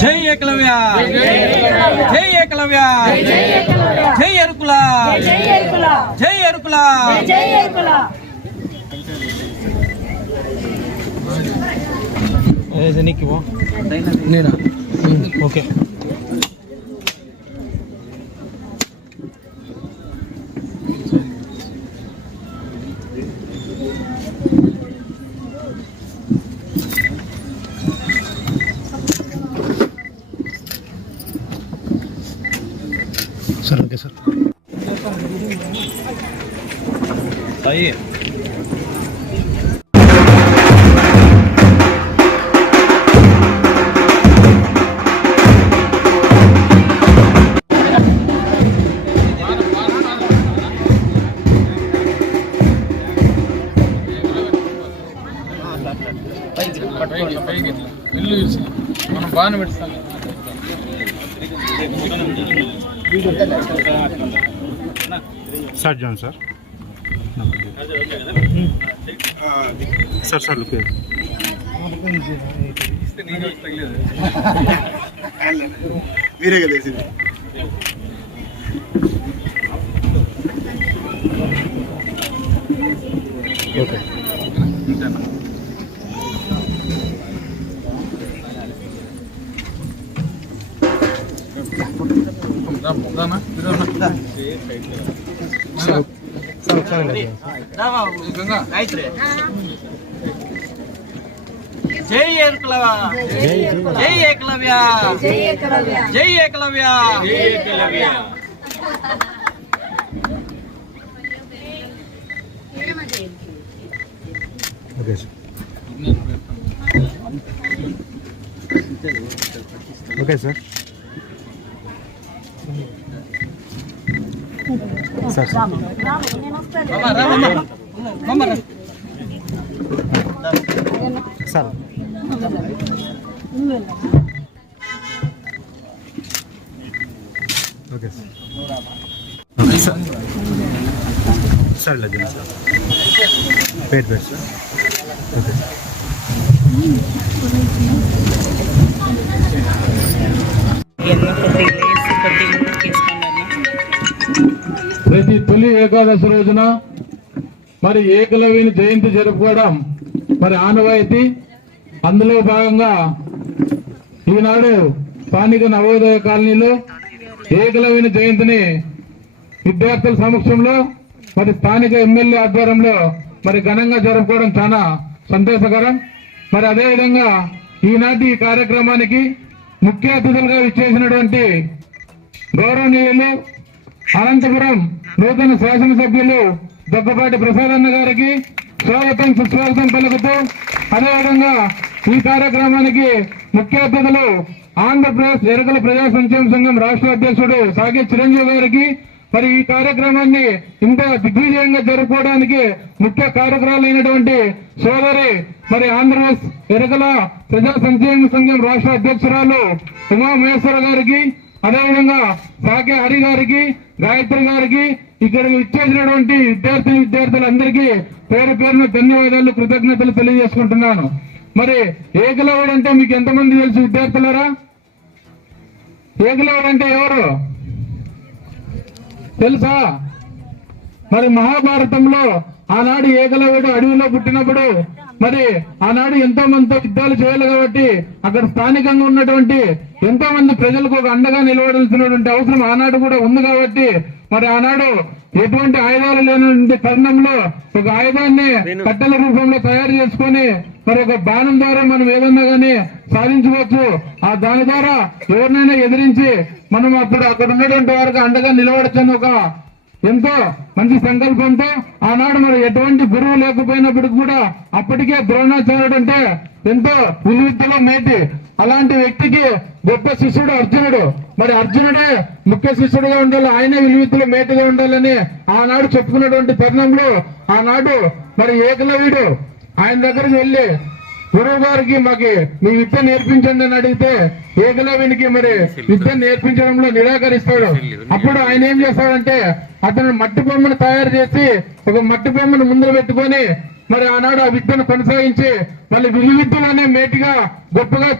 జై ఏకలవ్య, జై ఏకలవ్య, జై అరుకుల, జై అరుకుల. నేనా ఓకే. सर ओके सर आइए। మనం బాగా పెడతాం. सर जान सर सर सर लुक మీరే కదా వేసింది. ఓకే జై ఏకలవ్య, జై ఏకలవ్య, జై ఏకలవ్య, జై Ekalavya. Okay sir okay sir sir sir okay sir sir लगे सर पेट पेट सर ओके ప్రతి తొలి ఏకాదశి రోజున మరి ఏకలవ్యుని జయంతి జరుపుకోవడం మరి ఆనవాయితీ. అందులో భాగంగా ఈనాడు స్థానిక నవోదయ కాలనీలో ఏకలవ్యుని జయంతిని విద్యార్థుల సమక్షంలో మరి స్థానిక ఎమ్మెల్యే ఆధ్వర్యంలో మరి ఘనంగా జరుపుకోవడం చాలా సంతోషకరం. మరి అదేవిధంగా ఈనాటి ఈ కార్యక్రమానికి ముఖ్య అతిథులుగా ఇచ్చేసినటువంటి గౌరవనీయులు అనంతపురం నూతన శాసనసభ్యులు దగ్గపాటి ప్రసాదన్న గారికి స్వాగతం సుస్వాగతం పలుకుతూ, అదేవిధంగా ఈ కార్యక్రమానికి ముఖ్య అతిథులు ఆంధ్రప్రదేశ్ ఎరుకల ప్రజా సంక్షేమ సంఘం రాష్ట్ర అధ్యక్షుడు సాగే చిరంజీవి గారికి మరి ఈ కార్యక్రమాన్ని ఇంత దిగ్విజయంగా జరుపుకోవడానికి ముఖ్య కార్యక్రమాలైనటువంటి సోదరి మరి ఆంధ్రప్రదేశ్ ఎరుకల ప్రజా సంక్షేమ సంఘం రాష్ట్ర అధ్యక్షురాలు ఉమామహేశ్వర గారికి, అదేవిధంగా సాకే హరి గారికి, గాయత్రి గారికి, ఇక్కడికి ఇచ్చేసినటువంటి విద్యార్థులందరికీ పేరు పేరున ధన్యవాదాలు, కృతజ్ఞతలు తెలియజేసుకుంటున్నాను. మరి ఏకలవ్యుడు అంటే మీకు ఎంతమంది తెలుసు విద్యార్థులారా? ఏకలవ్యుడు అంటే ఎవరు తెలుసా? మరి మహాభారతంలో ఆనాడు ఏకలవ్యుడు అడవిలో పుట్టినప్పుడు మరి ఆనాడు ఎంతో మందితో యుద్ధాలు చేయాలి కాబట్టి అక్కడ స్థానికంగా ఉన్నటువంటి ఎంతో మంది ప్రజలకు ఒక అండగా నిలబడాల్సినటువంటి అవసరం ఆనాడు కూడా ఉంది కాబట్టి మరి ఆనాడు ఎటువంటి ఆయుధాలు లేనటువంటి తరుణంలో ఒక ఆయుధాన్ని కట్టెల రూపంలో తయారు చేసుకొని మరి ఒక బాణం ద్వారా మనం ఏదన్నా గానీ సాధించవచ్చు. ఆ దాని ద్వారా ఎవరినైనా ఎదిరించి మనం అప్పుడు అక్కడ ఉన్నటువంటి వారికి అండగా నిలబడచ్చని ఒక ఎంతో మంచి సంకల్పంతో ఆనాడు మరి ఎటువంటి గురువు లేకపోయినప్పటికి కూడా అప్పటికే ద్రోణాచార్యుడు అంటే ఎంతో విలువిద్యలో మేటి. అలాంటి వ్యక్తికి గొప్ప శిష్యుడు అర్జునుడు. మరి అర్జునుడే ముఖ్య శిష్యుడుగా ఉండాలి, ఆయనే విలువిద్యలో మేటిగా ఉండాలని ఆనాడు చెప్పుకున్నటువంటి తరుణంలో ఆనాడు మరి ఏకలవ్యుడు ఆయన దగ్గరికి వెళ్ళి గురువు గారికి మాకు మీ విద్య నేర్పించండి అని అడిగితే ఏకలవ్యునికి మరి విద్య నేర్పించడంలో నిరాకరిస్తాడు. అప్పుడు ఆయన ఏం చేస్తాడంటే అతను మట్టి బొమ్మను తయారు చేసి ఒక మట్టి బొమ్మను ముందు పెట్టుకొని మరి ఆనాడు ఆ విద్యను కొనసాగించి మళ్ళీ విలువిద్యలోనే మేటిగా గొప్పగా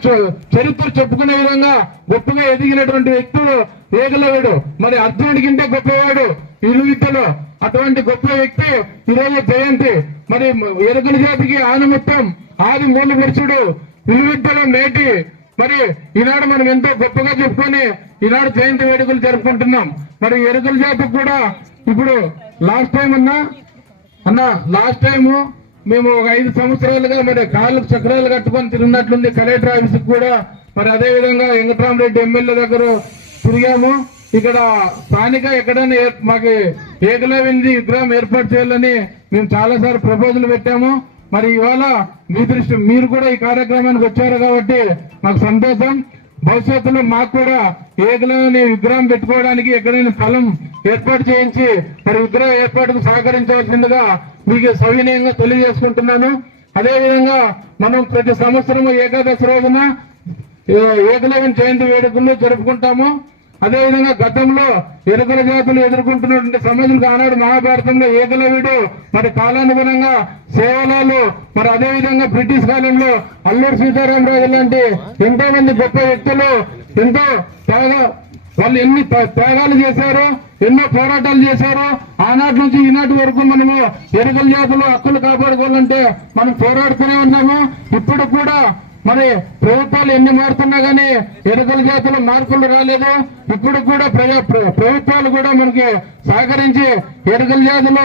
చరిత్ర చెప్పుకునే విధంగా గొప్పగా ఎదిగినటువంటి వ్యక్తుడు ఏకలవ్యుడు. మరి అర్జునుడి కంటే గొప్పవాడు విలువిద్యలో. అటువంటి గొప్ప వ్యక్తి ఈరోజు జయంతి. మరి ఎరుకల జాతికి ఆనముత్తం ఆది మూల పురుషుడు విలువిద్యలో మేటి. మరి ఈనాడు మనం ఎంతో గొప్పగా చెప్పుకొని ఈనాడు జయంతి వేడుకలు జరుపుకుంటున్నాం. మరి ఎరుకల జాతికి కూడా ఇప్పుడు లాస్ట్ టైం మేము ఒక 5 సంవత్సరాలుగా మరి కాళ్ళకు చక్రాలు కట్టుకొని తిరిగినట్లుంది కలెక్టర్ ఆఫీస్ కూడా. మరి అదే విధంగా వెంకటరామరెడ్డి ఎమ్మెల్యే దగ్గర తిరిగాము. ఇక్కడ స్థానిక ఎక్కడైనా మాకు ఏకలవ్యుని విగ్రహం ఏర్పాటు చేయాలని మేము చాలా సార్లు ప్రపోజల్ పెట్టాము. మరి ఇవాళ మీ దృష్టి మీరు కూడా ఈ కార్యక్రమానికి వచ్చారు కాబట్టి మాకు సంతోషం. భవిష్యత్తులో మాకు కూడా ఏకలవ్యుని విగ్రహం పెట్టుకోవడానికి ఎక్కడైనా స్థలం ఏర్పాటు చేయించి మరి విగ్రహ ఏర్పాటుకు సహకరించవలసిందిగా మీకు సవినయంగా తెలియజేసుకుంటున్నాను. అదేవిధంగా మనం ప్రతి సంవత్సరం ఏకాదశి రోజున ఏకలవ్యుని జయంతి వేడుకలు జరుపుకుంటాము. అదేవిధంగా గతంలో ఎరుకల జాతులు ఎదుర్కొంటున్నటువంటి సమస్యలకు ఆనాడు మహాభారతంలో ఏకలవ్యుడు మరి కాలానుగుణంగా సేవలాలు మరి అదేవిధంగా బ్రిటిష్ కాలంలో అల్లూరి సీతారామరాజు లాంటి ఎంతో మంది గొప్ప వ్యక్తులు ఎంతో వాళ్ళు ఎన్ని త్యాగాలు చేశారు, ఎన్నో పోరాటాలు చేశారు. ఆనాటి నుంచి ఈనాటి వరకు మనము ఎరుకల జాతులు హక్కులు కాపాడుకోవాలంటే మనం పోరాడుతూనే ఉన్నాము. ఇప్పుడు కూడా మరి ప్రభుత్వాలు ఎన్ని మారుతున్నా గానీ ఎరుకల జాతులు మార్పులు రాలేదు. ఇప్పుడు కూడా ప్రభుత్వాలు కూడా మనకి సహకరించి ఎరుకల జాతులు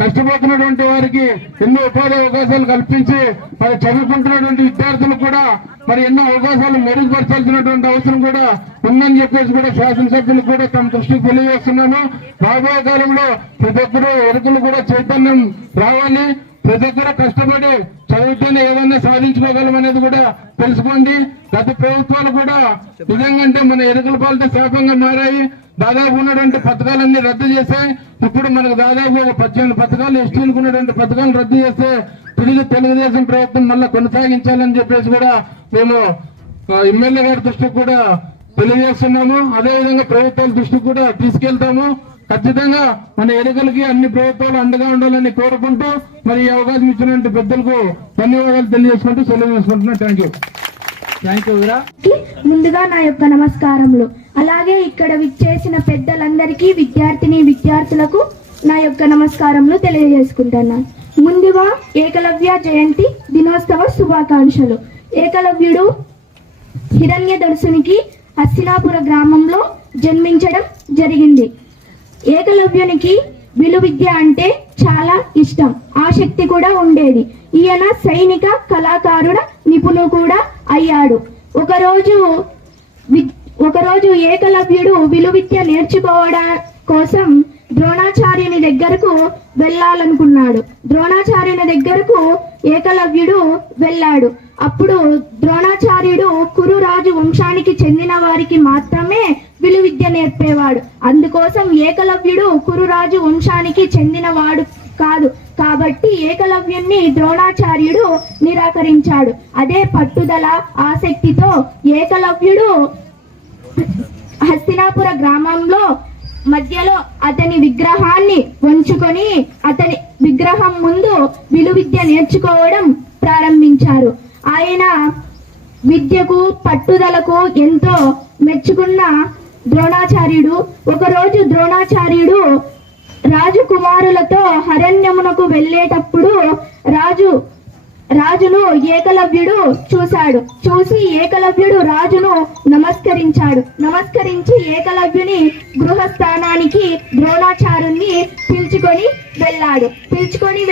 నష్టపోతున్నటువంటి వారికి ఎన్నో ఉపాధి అవకాశాలు కల్పించి మరి చదువుకుంటున్నటువంటి విద్యార్థులు కూడా మరి ఎన్నో అవకాశాలు మెరుగుపరచాల్సినటువంటి అవసరం కూడా ఉందని చెప్పేసి కూడా శాసనసభ్యులు కూడా తమ దృష్టికి తెలియజేస్తున్నాను. రాబోయే కాలంలో ప్రతి ఒక్కరూ ఎరుకలు కూడా చైతన్యం రావాలి. ప్రతి ఒక్కరూ కష్టపడి చదువుతూనే ఏదన్నా సాధించుకోగలం అనేది కూడా తెలుసుకోండి. గత ప్రభుత్వాలు కూడా నిజంగా అంటే మన ఎరుకల పాలతో శాపంగా మారాయి. దాదాపు ఉన్నటువంటి పథకాలన్నీ రద్దు చేశాయి. ఇప్పుడు మనకు దాదాపు 18 పథకాలు ఎస్టీలకు ఉన్నటువంటి పథకాలు రద్దు చేస్తే తిరిగి తెలుగుదేశం ప్రభుత్వం మళ్ళీ కొనసాగించాలని చెప్పేసి కూడా మేము ఎమ్మెల్యే గారి దృష్టికి కూడా తెలియజేస్తున్నాము. అదేవిధంగా ప్రభుత్వాల దృష్టికి కూడా తీసుకెళ్తాము. ఖచ్చితంగా మన ఎరుకలకి అన్ని ప్రభుత్వాలు అండగా ఉండాలని కోరుకుంటూ మరి ఈ అవకాశం ఇచ్చినటువంటి పెద్దలకు ధన్యవాదాలు తెలియజేసుకుంటూ సెలవు చేసుకుంటున్నా. Thank you. ముందుగా నా యొక్క నమస్కారములు. అలాగే ఇక్కడ విచ్చేసిన పెద్దలందరికీ విద్యార్థులకు నా యొక్క నమస్కారములు తెలియజేసుకుంటున్నాను. ముందుగా ఏకలవ్య జయంతి దినోత్సవ శుభాకాంక్షలు. ఏకలవ్యుడు హిరణ్యదర్శునికి హస్తినాపుర గ్రామంలో జన్మించడం జరిగింది. ఏకలవ్యునికి విలువిద్య అంటే చాలా ఇష్టం, ఆసక్తి కూడా ఉండేది. ఈయన సైనిక కళాకారుడ నిపుణుడు కూడా అయ్యాడు. ఒకరోజు ఏకలవ్యుడు విలువిద్య నేర్చుకోవడం కోసం ద్రోణాచార్యుని దగ్గరకు వెళ్ళాలనుకున్నాడు. ద్రోణాచార్యుని దగ్గరకు ఏకలవ్యుడు వెళ్ళాడు. అప్పుడు ద్రోణాచార్యుడు కురురాజు వంశానికి చెందిన వారికి మాత్రమే విలువిద్య నేర్పేవాడు. అందుకోసం ఏకలవ్యుడు కురురాజు వంశానికి చెందినవాడు కాదు కాబట్టి ఏకలవ్యుణ్ణి ద్రోణాచార్యుడు నిరాకరించాడు. అదే పట్టుదల ఆసక్తితో ఏకలవ్యుడు హస్తినాపుర గ్రామంలో మధ్యలో అతని విగ్రహాన్ని వంచుకొని అతని విగ్రహం ముందు విలువిద్య నేర్చుకోవడం ప్రారంభించారు. ఆయన విద్యకు పట్టుదలకు ఎంతో మెచ్చుకున్న ద్రోణాచార్యుడు ఒకరోజు ద్రోణాచార్యుడు రాజకుమారులతో అరణ్యమునకు వెళ్ళేటప్పుడు రాజును ఏకలవ్యుడు చూశాడు. చూసి ఏకలవ్యుడు రాజును నమస్కరించి ఏకలవ్యుని గృహస్థానానికి ద్రోణాచార్యుని పిలుచుకొని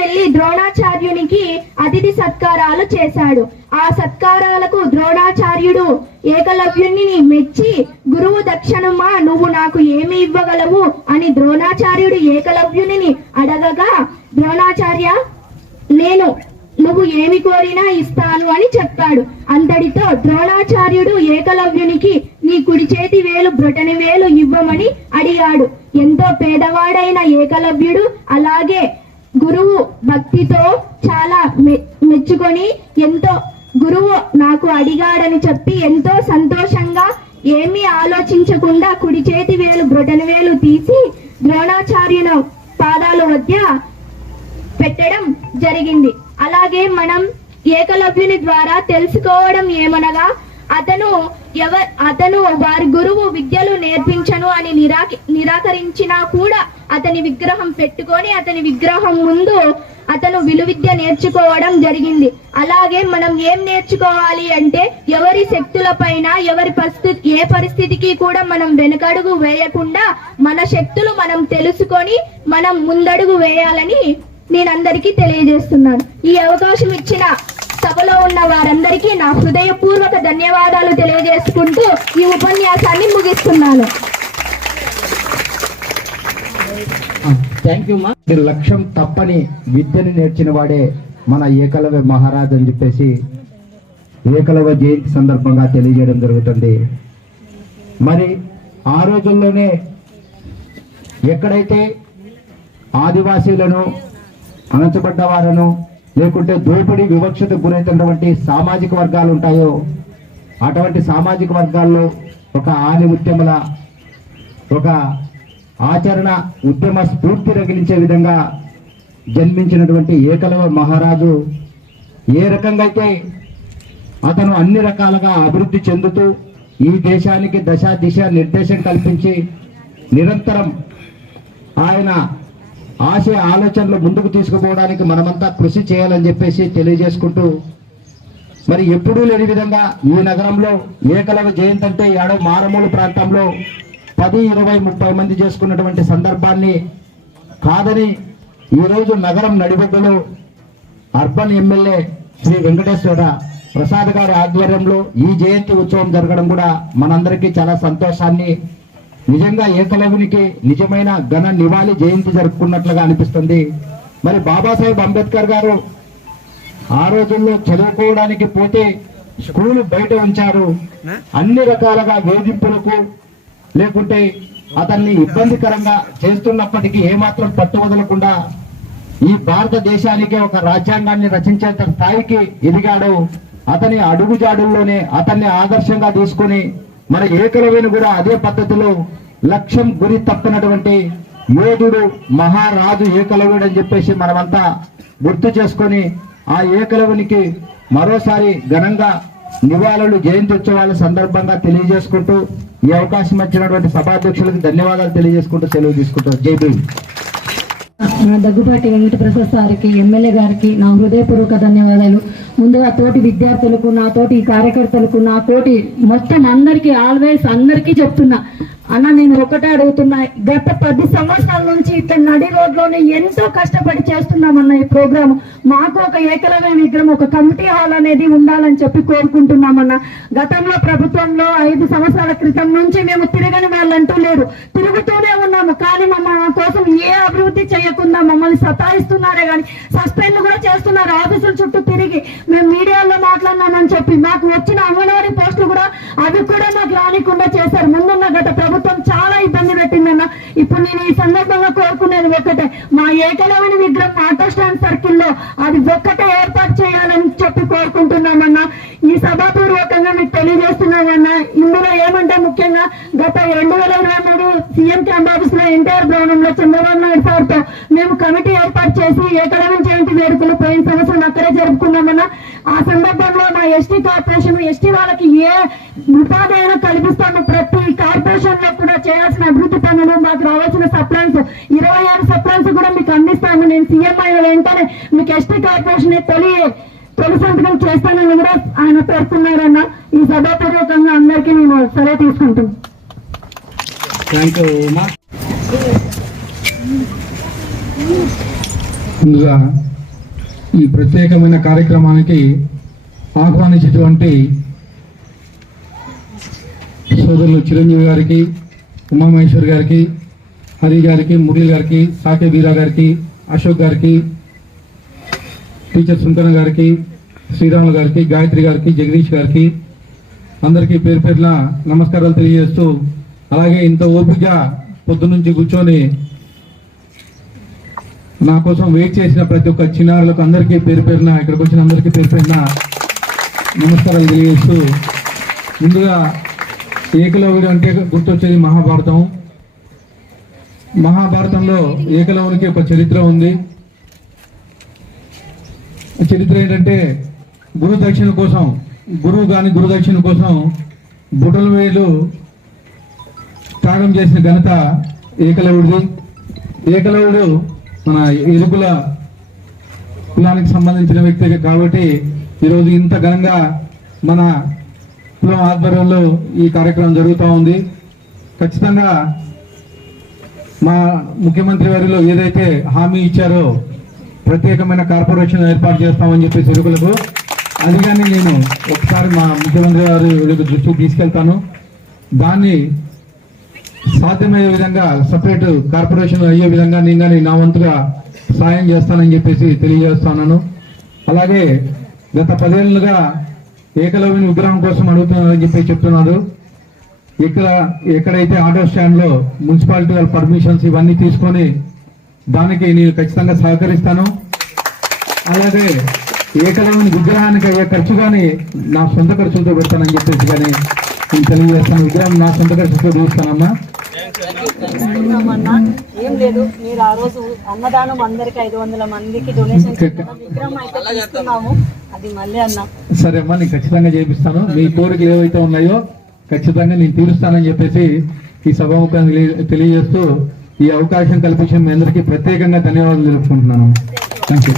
వెళ్ళి ద్రోణాచార్యునికి అతిథి సత్కారాలు చేశాడు. ఆ సత్కారాలకు ద్రోణాచార్యుడు ఏకలవ్యుని మెచ్చి, గురువు దక్షిణమా నువ్వు నాకు ఏమి ఇవ్వగలవు అని ద్రోణాచార్యుడు ఏకలవ్యుని అడగగా, ద్రోణాచార్య నువ్వు ఏమి కోరినా ఇస్తాను అని చెప్పాడు. అంతటితో ద్రోణాచార్యుడు ఏకలవ్యునికి నీ కుడి చేతి వేలు బ్రొటని వేలు ఇవ్వమని అడిగాడు. ఎంతో పేదవాడైన ఏకలవ్యుడు అలాగే గురువు భక్తితో చాలా మెచ్చుకొని గురువు నాకు అడిగాడని చెప్పి ఎంతో సంతోషంగా ఏమీ ఆలోచించకుండా కుడి చేతి వేలు బ్రొటని వేలు తీసి ద్రోణాచార్యుని పాదాల మధ్య పెట్టడం జరిగింది. అలాగే మనం ఏకలవ్యుని ద్వారా తెలుసుకోవడం ఏమనగా, అతను వారి గురువు విద్యలు నేర్పించను అని నిరాకరించినా కూడా అతని విగ్రహం పెట్టుకొని అతని విగ్రహం ముందు అతను విలువిద్య నేర్చుకోవడం జరిగింది. అలాగే మనం ఏం నేర్చుకోవాలి అంటే, ఎవరి శక్తులపైన ఏ పరిస్థితికి కూడా మనం వెనుకడుగు వేయకుండా మన శక్తులు మనం తెలుసుకొని మనం ముందడుగు వేయాలని నేను అందరికీ తెలియజేస్తున్నాను. ఈ అవకాశం ఇచ్చిన సభలో ఉన్న వారందరికీ నా హృదయపూర్వక ధన్యవాదాలు తెలియజేసుకుంటూ ఈ ఉపన్యాసాన్ని ముగిస్తున్నాను. Thank you. లక్ష్యం తప్పని విద్యను నేర్చిన వాడే మన ఏకలవ్య మహారాజ్ అని చెప్పేసి ఏకలవ్య జయంతి సందర్భంగా తెలియజేయడం జరుగుతుంది. మరి ఆ రోజుల్లోనే ఎక్కడైతే ఆదివాసీలను, అణచబడ్డ వారను, లేకుంటే దోపిడీ వివక్షతకు గురైనటువంటి సామాజిక వర్గాలు ఉంటాయో అటువంటి సామాజిక వర్గాల్లో ఒక ఆని ఉద్యమల ఒక ఆచరణ ఉద్యమ స్ఫూర్తి రగిలించే విధంగా జన్మించినటువంటి ఏకలవ్య మహారాజు ఏ రకంగా అయితే అతను అన్ని రకాలుగా అభివృద్ధి చెందుతూ ఈ దేశానికి దశ దిశ నిర్దేశం కల్పించి నిరంతరం ఆయన ఆశయ ఆలోచనలు ముందుకు తీసుకుపోవడానికి మనమంతా కృషి చేయాలని చెప్పేసి తెలియజేసుకుంటూ, మరి ఎప్పుడూ లేని విధంగా ఈ నగరంలో ఏకలవ్య జయంతి అంటే ఏడో మారుమూల ప్రాంతంలో 10, 20, 30 మంది చేసుకున్నటువంటి సందర్భాన్ని కాదని ఈరోజు నగరం నడిబొడ్డులో అర్బన్ ఎమ్మెల్యే శ్రీ వెంకటేశ్వర ప్రసాద్ గారి ఆధ్వర్యంలో ఈ జయంతి ఉత్సవం జరగడం కూడా మనందరికీ చాలా సంతోషాన్ని, నిజంగా ఏకలవ్యునికి నిజమైన ఘన నివాళి జయంతి జరుపుకున్నట్లుగా అనిపిస్తుంది. మరి బాబాసాహెబ్ అంబేద్కర్ గారు ఆ రోజుల్లో చదువుకోవడానికి పోతే స్కూలు బయట ఉంచారు. అన్ని రకాలుగా వేధింపులకు లేకుంటే అతన్ని ఇబ్బందికరంగా చేస్తున్నప్పటికీ ఏమాత్రం పట్టు వదలకుండా ఈ భారతదేశానికి ఒక రాజ్యాంగాన్ని రచించేంత స్థాయికి ఎదిగాడు. అతని అడుగుజాడుల్లోనే అతన్ని ఆదర్శంగా తీసుకుని మన ఏకలవ్యుని కూడా అదే పద్ధతిలో లక్ష్యం గురి తప్పినటువంటి యోధుడు మహారాజు ఏకలవ్యుడు అని చెప్పేసి మనమంతా గుర్తు చేసుకొని ఆ ఏకలవ్యునికి మరోసారి ఘనంగా నివాళులు జయంతి ఉత్సవాల సందర్భంగా తెలియజేసుకుంటూ ఈ అవకాశం ఇచ్చినటువంటి సభాధ్యక్షులకు ధన్యవాదాలు తెలియజేసుకుంటూ సెలవు తీసుకుంటాం. జై భీమ్. నా దగ్గుపాటి వెంకటప్రసాద్ సార్కి, ఎమ్మెల్యే గారికి నా హృదయపూర్వక ధన్యవాదాలు. ముందుగా తోటి విద్యార్థులకు, నా తోటి కార్యకర్తలకు, నా తోటి మొత్తం అందరికీ ఆల్వేస్ అందరికీ చెప్తున్నా, అన్న నేను ఒకటే అడుగుతున్నా, గత 10 సంవత్సరాల నుంచి ఇట్లా నడి రోడ్లోనే ఎంతో కష్టపడి చేస్తున్నామన్న ఈ ప్రోగ్రామ్. మాకు ఒక ఏకలవ్య విగ్రహం, ఒక కమిటీ హాల్ అనేది ఉండాలని చెప్పి కోరుకుంటున్నామన్న. గతంలో ప్రభుత్వంలో 5 సంవత్సరాల క్రితం నుంచి మేము తిరగని వాళ్ళంటూ లేరు, తిరుగుతూనే ఉన్నాము. కానీ మా కోసం ఏ అభివృద్ధి చేయకుండా మమ్మల్ని సతాయిస్తున్నారే కానీ సస్పెండ్ కూడా చేస్తున్నారు ఆఫీసుల చుట్టూ తిరిగి. మేము మీడియాలో మాట్లాడినామని చెప్పి మాకు వచ్చిన అంగన్వాడీ పోస్టులు కూడా అవి కూడా మాకు రానికుండా చేశారు. ముందున్న గత ప్రభుత్వం చాలా ఇబ్బంది పెట్టిందన్న. ఇప్పుడు నేను ఈ సందర్భంగా కోరుకునేది ఒకటే, మా ఏకలవ్యుని విగ్రహం ఆటో స్టాండ్ సర్కిల్లో అది ఒక్కటే ఏర్పాటు చేయాలని చెప్పి కోరుకుంటున్నామన్న. ఈ సభాపూర్వకంగా మీకు తెలియజేస్తున్నామన్నా. ఇందులో ఏమంటే ముఖ్యంగా గత 2023 సీఎం క్యాంప్ ఆఫీస్ లో ఎన్టీఆర్ భవనంలో చంద్రబాబు నాయుడు సార్తో మేము కమిటీ ఏర్పాటు చేసి ఏకలవ్య జయంతి వేడుకలు పోయిన సంవత్సరం అక్కడే జరుపుకున్నామన్నా. ఆ సందర్భంలో మా ఎస్టీ కార్పొరేషన్ ఎస్టీ వాళ్ళకి ఏ ఉపాధి అయినా కల్పిస్తాము. ప్రతి కార్పొరేషన్ లో కూడా చేయాల్సిన అభివృద్ధి పనులు, మాకు రావాల్సిన సప్లైన్స్ 26 సప్లైన్స్ కూడా మీకు అందిస్తాము. నేను సీఎం అయిన వెంటనే మీకు ఎస్టీ కార్పొరేషన్ తొలి సంతకం చేస్తానని కూడా ఆయన పేర్కొన్నారన్న. ఈ సభాపూర్వకంగా అందరికీ నేను సెలవు తీసుకుంటాను. ముందుగా ఈ ప్రత్యేకమైన కార్యక్రమానికి ఆహ్వానించినటువంటి సోదరులు చిరంజీవి గారికి, ఉమామహేశ్వర్ గారికి, హరి గారికి, మురళి గారికి, సాకే వీరా గారికి, అశోక్ గారికి, టీచర్ సుంకన్న గారికి, శ్రీరాములు గారికి, గాయత్రి గారికి, జగదీష్ గారికి అందరికీ పేరు పేరున నమస్కారాలు తెలియజేస్తూ, అలాగే ఇంత ఓపిక పొద్దునుంచి కూర్చొని నా కోసం వెయిట్ చేసిన ప్రతి ఒక్క చిన్నారులకు అందరికీ పేరు పేరున, ఇక్కడికి వచ్చిన అందరికీ పేరు పేరున నమస్కారాలు తెలియజేస్తూ, ముందుగా ఏకలవ్యుడు అంటే గుర్తొచ్చేది మహాభారతం. మహాభారతంలో ఏకలవ్యునికి ఒక చరిత్ర ఉంది. చరిత్ర ఏంటంటే గురుదక్షిణ కోసం, గురుదక్షిణ కోసం బుటల వేలు త్యాగం చేసిన ఘనత ఏకలవ్యుడిది. ఏకలవ్యుడు మన ఎరుకుల కులానికి సంబంధించిన వ్యక్తి కాబట్టి ఈరోజు ఇంత ఘనంగా మన కులం ఆధ్వర్యంలో ఈ కార్యక్రమం జరుగుతూ ఉంది. ఖచ్చితంగా మా ముఖ్యమంత్రి వారిలో ఏదైతే హామీ ఇచ్చారో ప్రత్యేకమైన కార్పొరేషన్ ఏర్పాటు చేస్తామని చెప్పేసి ఎరుకులకు, అది కానీ నేను ఒకసారి మా ముఖ్యమంత్రి గారు దృష్టికి తీసుకెళ్తాను. దాన్ని సాధ్యమయ్యే విధంగా సపరేట్ కార్పొరేషన్ అయ్యే విధంగా నేను కానీ నా వంతుగా సాయం చేస్తానని చెప్పేసి తెలియజేస్తున్నాను. అలాగే గత 10 ఏళ్ళుగా ఏకలవ్యుని విగ్రహం కోసం అడుగుతున్నారని చెప్పి చెప్తున్నారు. ఎక్కడైతే ఆటో స్టాండ్ లో మున్సిపాలిటీ వాళ్ళ పర్మిషన్స్ ఇవన్నీ తీసుకొని దానికి నేను ఖచ్చితంగా సహకరిస్తాను. అలాగే ఏకలవ్యుని విగ్రహానికి అయ్యే ఖర్చు కానీ నా సొంత ఖర్చులతో పెడతానని చెప్పేసి కానీ నేను తెలియజేస్తాను. విగ్రహం నా సొంత ఖర్చుతో చూస్తానమ్మా. ఏం లేదు, మీరు ఆ రోజు అన్నదానం అందరికి 500 మందికి డొనేషన్ విగ్రహం అయితే తీసుకున్నాము, అది మళ్ళీ అన్నా. సరే అమ్మా, నేను ఖచ్చితంగా చేపిస్తాను. మీ కోరికలు ఏవైతే ఉన్నాయో ఖచ్చితంగా నేను తీరుస్తానని చెప్పేసి ఈ సభాముఖంగా తెలియజేస్తూ ఈ అవకాశం కల్పించిన మీ అందరికీ ప్రత్యేకంగా ధన్యవాదాలు తెలుపుకుంటున్నాను. Thank you.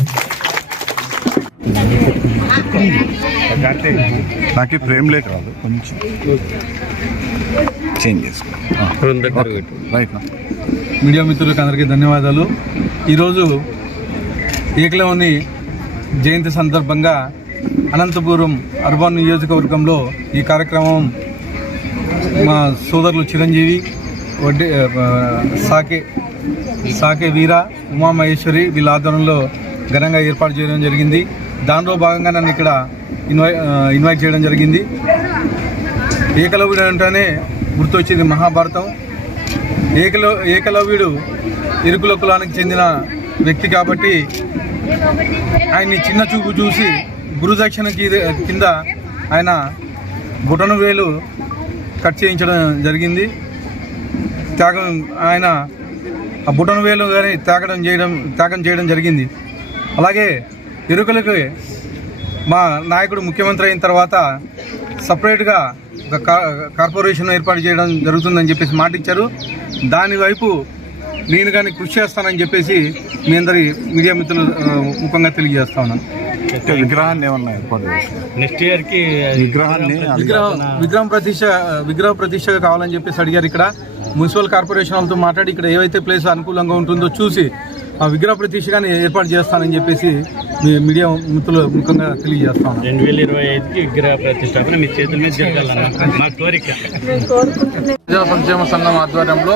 నాకు ఫ్రేమ్ లేట్ రాదు, కొంచెం చేంజ్ చేసుకో. మీడియా మిత్రులకు అందరికీ ధన్యవాదాలు. ఈరోజు ఏకలవ్యుని జయంతి సందర్భంగా అనంతపురం అర్బన్ నియోజకవర్గంలో ఈ కార్యక్రమం మా సోదరులు చిరంజీవి, సాకే వీరా, ఉమామహేశ్వరి వీళ్ళ ఆధ్వర్యంలో ఘనంగా ఏర్పాటు చేయడం జరిగింది. దానిలో భాగంగా నన్ను ఇక్కడ ఇన్వైట్ చేయడం జరిగింది. ఏకలవ్యుడు అంటేనే గుర్తొచ్చేది మహాభారతం. ఏకలవ్యుడు ఇరుకుల కులానికి చెందిన వ్యక్తి కాబట్టి ఆయన్ని చిన్న చూపు చూసి గురుదక్షిణ కింద ఆయన బుటన వేలు కట్ చేయించడం జరిగింది. ఆయన ఆ బుటన వేలు కానీ త్యాగం చేయడం జరిగింది. అలాగే ఎరుకలకు మా నాయకుడు ముఖ్యమంత్రి అయిన తర్వాత సపరేట్గా ఒక కార్పొరేషన్ ఏర్పాటు చేయడం జరుగుతుందని చెప్పేసి మాట ఇచ్చారు. దాని వైపు నేను కానీ కృషి చేస్తానని చెప్పేసి మీ అందరి మీడియా మిత్రులు ముఖంగా తెలియజేస్తా ఉన్నాను. విగ్రహాన్ని ఏమన్నా ఏర్పాటు నెక్స్ట్ ఇయర్కి విగ్రహ ప్రతిష్ట కావాలని చెప్పేసి అడిగారు. ఇక్కడ మున్సిపల్ కార్పొరేషన్ వాళ్ళతో మాట్లాడి ఇక్కడ ఏవైతే ప్లేస్ అనుకూలంగా ఉంటుందో చూసి ఆ విగ్రహ ప్రతిష్టగానే ఏర్పాటు చేస్తానని చెప్పేసి మీడియా మిత్రులు ముఖ్యంగా తెలియజేస్తాను. 2025కి విగ్రహ ప్రతిష్టాపన మీ చేతుల మీద జరగాలన్న మా కోరిక. ప్రజా సంక్షేమ సంఘం ఆధ్వర్యంలో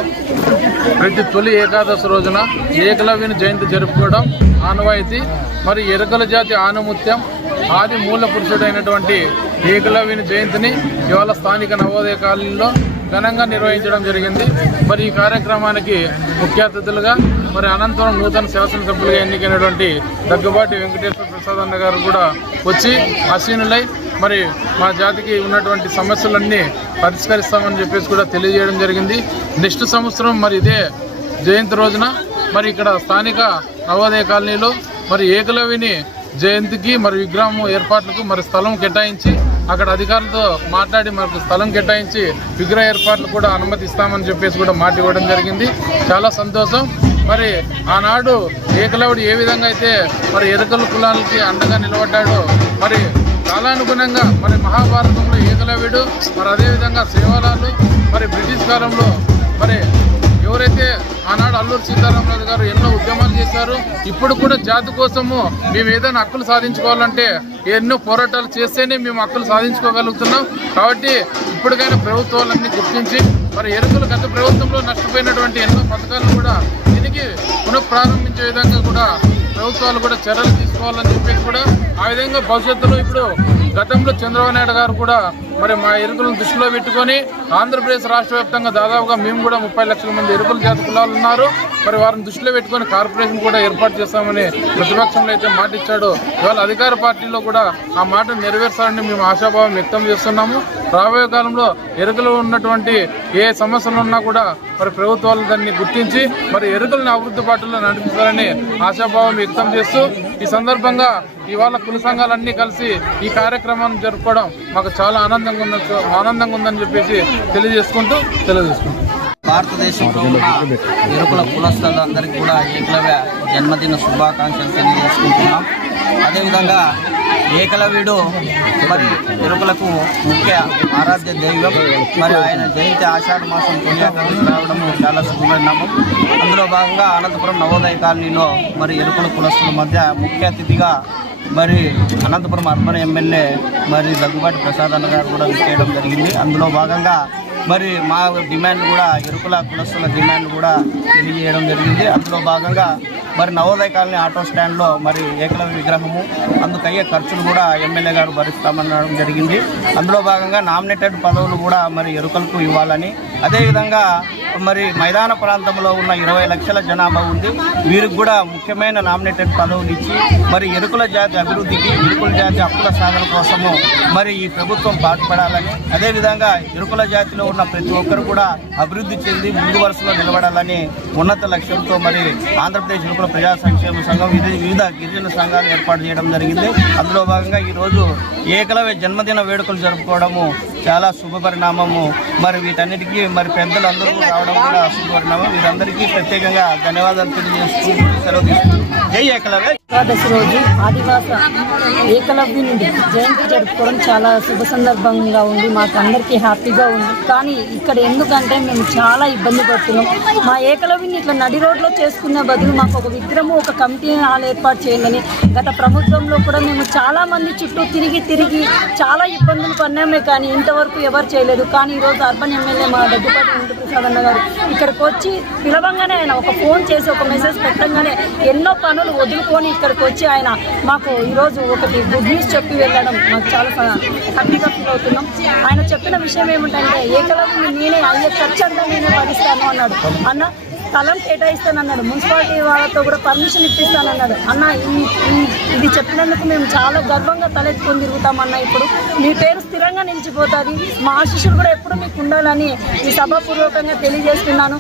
ప్రతి తొలి ఏకాదశి రోజున ఏకలవ్యుని జయంతి జరుపుకోవడం ఆనవాయితీ. మరి ఎరుకల జాతి ఆనుముత్యం ఆది మూల పురుషుడైనటువంటి ఏకలవ్యుని జయంతిని ఇవాళ స్థానిక నవోదయ కాలనీలో ఘనంగా నిర్వహించడం జరిగింది. మరి ఈ కార్యక్రమానికి ముఖ్య అతిథులుగా మరి అనంతపురం నూతన శాసనసభ్యులుగా ఎన్నికైనటువంటి దగ్గుబాటి వెంకటేశ్వర ప్రసాద్ అన్న గారు కూడా వచ్చి ఆసీనులై మరి మా జాతికి ఉన్నటువంటి సమస్యలన్నీ పరిష్కరిస్తామని చెప్పేసి కూడా తెలియజేయడం జరిగింది. నెక్స్ట్ సంవత్సరం మరి ఇదే జయంతి రోజున మరి ఇక్కడ స్థానిక నవోదయ కాలనీలో మరి ఏకలవ్యుని జయంతికి మరి విగ్రహం ఏర్పాట్లకు మరి స్థలం కేటాయించి అక్కడ అధికారులతో మాట్లాడి మనకు స్థలం కేటాయించి విగ్రహ ఏర్పాట్లు కూడా అనుమతిస్తామని చెప్పేసి కూడా మాట ఇవ్వడం జరిగింది. చాలా సంతోషం. మరి ఆనాడు ఏకలవ్యుడు ఏ విధంగా అయితే మరి ఎరుకల కులాలకి అండగా నిలబడ్డాడో మరి కాలానుగుణంగా మరి మహాభారతంలో ఏకలవ్యుడు మరి అదేవిధంగా సేవలాలు మరి బ్రిటిష్ కాలంలో మరి ఎవరైతే ఆనాడు అల్లూరి సీతారామరాజు గారు ఎన్నో ఉద్యమాలు చేశారు, ఇప్పుడు కూడా జాతి కోసము మేము ఏదైనా హక్కులు సాధించుకోవాలంటే ఎన్నో పోరాటాలు చేస్తేనే మేము హక్కులు సాధించుకోగలుగుతున్నాం. కాబట్టి ఇప్పటికైనా ప్రభుత్వాలన్నీ గుర్తించి మరి ఎరుకలు గత ప్రభుత్వంలో నష్టపోయినటువంటి ఎన్నో పథకాలను కూడా తిరిగి పునఃప్రారంభించే విధంగా కూడా ప్రభుత్వాలు కూడా చర్యలు తీసుకోవాలని చెప్పేసి కూడా ఆ విధంగా భవిష్యత్తులో ఇప్పుడు గతంలో చంద్రబాబు నాయుడు గారు కూడా మరి మా ఎరుకలను దృష్టిలో పెట్టుకొని ఆంధ్రప్రదేశ్ రాష్ట్ర వ్యాప్తంగా దాదాపుగా మేము కూడా 30 లక్షల మంది ఎరుకల జాతి కులాలు ఉన్నారు. మరి వారిని దృష్టిలో పెట్టుకొని కార్పొరేషన్ కూడా ఏర్పాటు చేస్తామని ప్రతిపక్షంలో అయితే మాట ఇచ్చాడు. ఇవాళ అధికార పార్టీలో కూడా ఆ మాట నెరవేర్చాలని మేము ఆశాభావం వ్యక్తం చేస్తున్నాము. రాబోయే కాలంలో ఎరుకలు ఉన్నటువంటి ఏ సమస్యలు ఉన్నా కూడా మరి ప్రభుత్వాలు దాన్ని గుర్తించి మరి ఎరుకలను అభివృద్ధి బాటలో నడిపించాలని ఆశాభావం వ్యక్తం చేస్తూ ఈ సందర్భంగా ఇవాళ కుల సంఘాలన్నీ కలిసి ఈ కార్యక్రమాన్ని జరుపుకోవడం మాకు చాలా ఆనందంగా ఉందని చెప్పేసి తెలియజేసుకుంటూ భారతదేశంలో ఉన్న ఎరుకుల కులస్తులందరికీ కూడా ఏకలవ్య జన్మదిన శుభాకాంక్షలు తెలియజేసుకుంటున్నాం. అదేవిధంగా ఏకలవ్యుడు మరి ఎరుకులకు ముఖ్య ఆరాధ్య దైవం. మరి ఆయన జయంతి ఆషాఢ మాసం 9 రావడం చాలా శుభపరిణామం. అందులో భాగంగా అనంతపురం నవోదయ కాలనీలో మరి ఎరుకుల కులస్తుల మధ్య ముఖ్య అతిథిగా మరి అనంతపురం అర్బన్ ఎమ్మెల్యే మరి దగ్గుబాటి ప్రసాద్ అన్న గారు కూడా విచ్చేయడం జరిగింది. అందులో భాగంగా మరి మా డిమాండ్ కూడా ఎరుకుల కులస్తుల డిమాండ్ కూడా తెలియజేయడం జరిగింది. అందులో భాగంగా మరి నవోదయ కాలనీ ఆటో స్టాండ్లో మరి ఏకలవ్య విగ్రహము అందుకయ్యే ఖర్చులు కూడా ఎమ్మెల్యే గారు భరిస్తామనడం జరిగింది. అందులో భాగంగా నామినేటెడ్ పదవులు కూడా మరి ఎరుకలకు ఇవ్వాలని, అదేవిధంగా మరి మైదాన ప్రాంతంలో ఉన్న 20 లక్షల జనాభా ఉంది, వీరికి కూడా ముఖ్యమైన నామినేటెడ్ పదవులు ఇచ్చి మరి ఎరుకుల జాతి అభివృద్ధికి, ఎరుకుల జాతి హక్కుల సాధన కోసము మరి ఈ ప్రభుత్వం పాటుపడాలని, అదేవిధంగా ఎరుకుల జాతిలో ఉన్న ప్రతి ఒక్కరు కూడా అభివృద్ధి చెంది ముందు వరుసలో నిలబడాలని ఉన్నత లక్ష్యంతో మరి ఆంధ్రప్రదేశ్ ఎరుకుల ప్రజా సంక్షేమ సంఘం వివిధ గిరిజన సంఘాలు ఏర్పాటు చేయడం జరిగింది. అందులో భాగంగా ఈరోజు ఏకలవ్య జన్మదిన వేడుకలు జరుపుకోవడము చాలా శుభపరిణామము. మరి వీటన్నిటికీ మరి పెద్దలందరూ రావడం కూడా శుభపరిణామం. వీరందరికీ ప్రత్యేకంగా ధన్యవాదాలు తెలియజేస్తూ సెలవు తీసుకుంటున్నాం. జై ఏకలవ్య. ఏకాదశి రోజు ఆదివాస ఏకలవ్యుని జయంతి జరుపుకోవడం చాలా శుభ సందర్భంగా ఉంది, మాకు అందరికీ హ్యాపీగా ఉంది. కానీ ఇక్కడ ఎందుకంటే మేము చాలా ఇబ్బంది పడుతున్నాం. మా ఏకలవ్యుని ఇట్లా నడి రోడ్లో చేసుకునే బదులు మాకు ఒక విగ్రహము, ఒక కమిటీ హాల్ ఏర్పాటు చేయాలని గత ప్రభుత్వంలో కూడా మేము చాలా మంది చుట్టూ తిరిగి చాలా ఇబ్బందులు పడినామే, కానీ ఇంతవరకు ఎవరు చేయలేదు. కానీ ఈరోజు అర్బన్ ఎమ్మెల్యే మా దగ్గుపాటి వెంకటప్రసాద్ అన్న గారు ఇక్కడికి వచ్చి పిలవంగానే ఆయన ఒక ఫోన్ చేసి ఒక మెసేజ్ పెట్టంగానే ఎన్నో పనులు వదులుకొని ఇక్కడికి వచ్చి ఆయన మాకు ఈరోజు ఒకటి గుడ్ న్యూస్ చెప్పి వెళ్ళడం మాకు చాలా హ్యాపీగా ఫీల్ అవుతున్నాం. ఆయన చెప్పిన విషయం ఏమిటంటే ఏకలవ్యుని నేనే అయ్యే ఖర్చు అంతా నేనే భరిస్తాను అన్నాడు. అన్న స్థలం కేటాయిస్తానన్నాడు, మున్సిపాలిటీ వాళ్ళతో కూడా పర్మిషన్ ఇప్పిస్తానన్నాడు. అన్న ఇది చెప్పినందుకు మేము చాలా గర్వంగా తలెత్తుకొని తిరుగుతామన్న. ఇప్పుడు మీ పేరు స్థిరంగా నిలిచిపోతుంది, మా ఆశీస్సులు కూడా ఎప్పుడు మీకు ఉండాలని ఈ సభాపూర్వకంగా తెలియజేస్తున్నాను.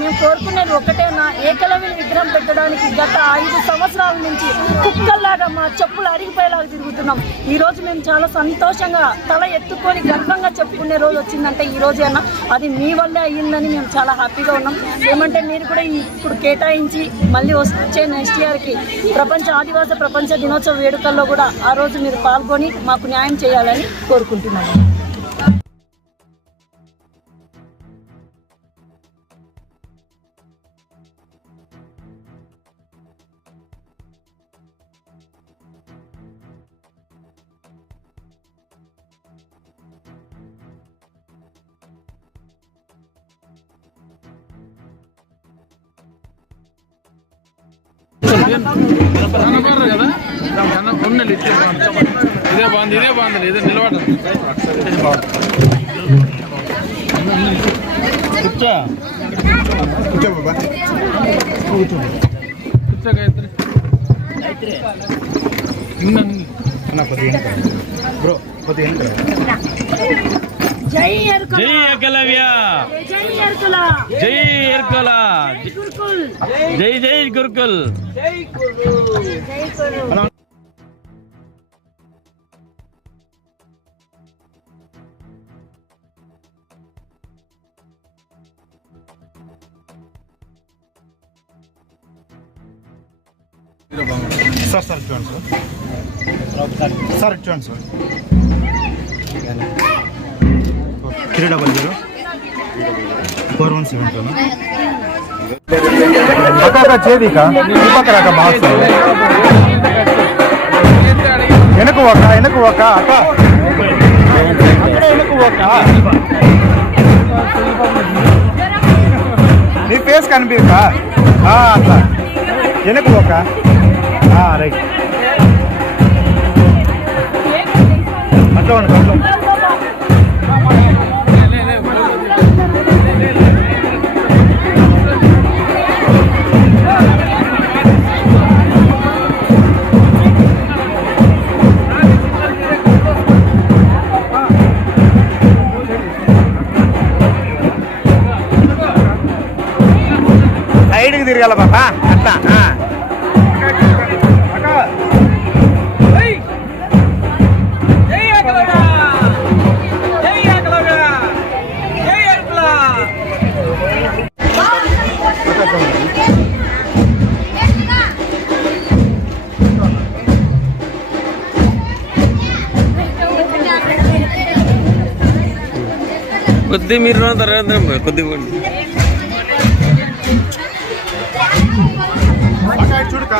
మేము కోరుకునేది ఒకటేనా, ఏకలవ్యుని విగ్రహం పెట్టడానికి గత 5 సంవత్సరాల నుంచి కుక్కల్లాగా మా చెప్పులు అరిగిపోయేలాగా తిరుగుతున్నాం. ఈరోజు మేము చాలా సంతోషంగా తల ఎత్తుకొని గర్వంగా చెప్పుకునే రోజు వచ్చిందంటే ఈ రోజే అన్న, అది మీ వల్లే అయ్యిందని మేము చాలా హ్యాపీగా ఉన్నాం. ఏమంటే మీరు కూడా ఇప్పుడు కేటాయించి మళ్ళీ వచ్చే నెక్స్ట్ ఇయర్కి ఆదివాస ప్రపంచ దినోత్సవ వేడుకల్లో కూడా ఆ రోజు మీరు పాల్గొని మాకు న్యాయం చేయాలని కోరుకుంటున్నాను. కనబడరు కదా ఉన్నది ఇదే బాగుంది ఇదే నిలబడ జై ఏకలవ్య, జై ఎరుకల, జై గురుకుల్. సార్ చూడండి సార్ చూడండి సార్ 300 4172 అక్క చేదిక ఈ పక్క రాక బాక్స్ వెనక ఒక అక్క వెనక ఒక నీ ఫేస్ కనిపిస్తా అట్లా వెనక ఒక రైట్ అట్లా అట్లా సైడ్కి తిరగాల పాప అట్లా కొద్ది మీరు కొద్ది చూడక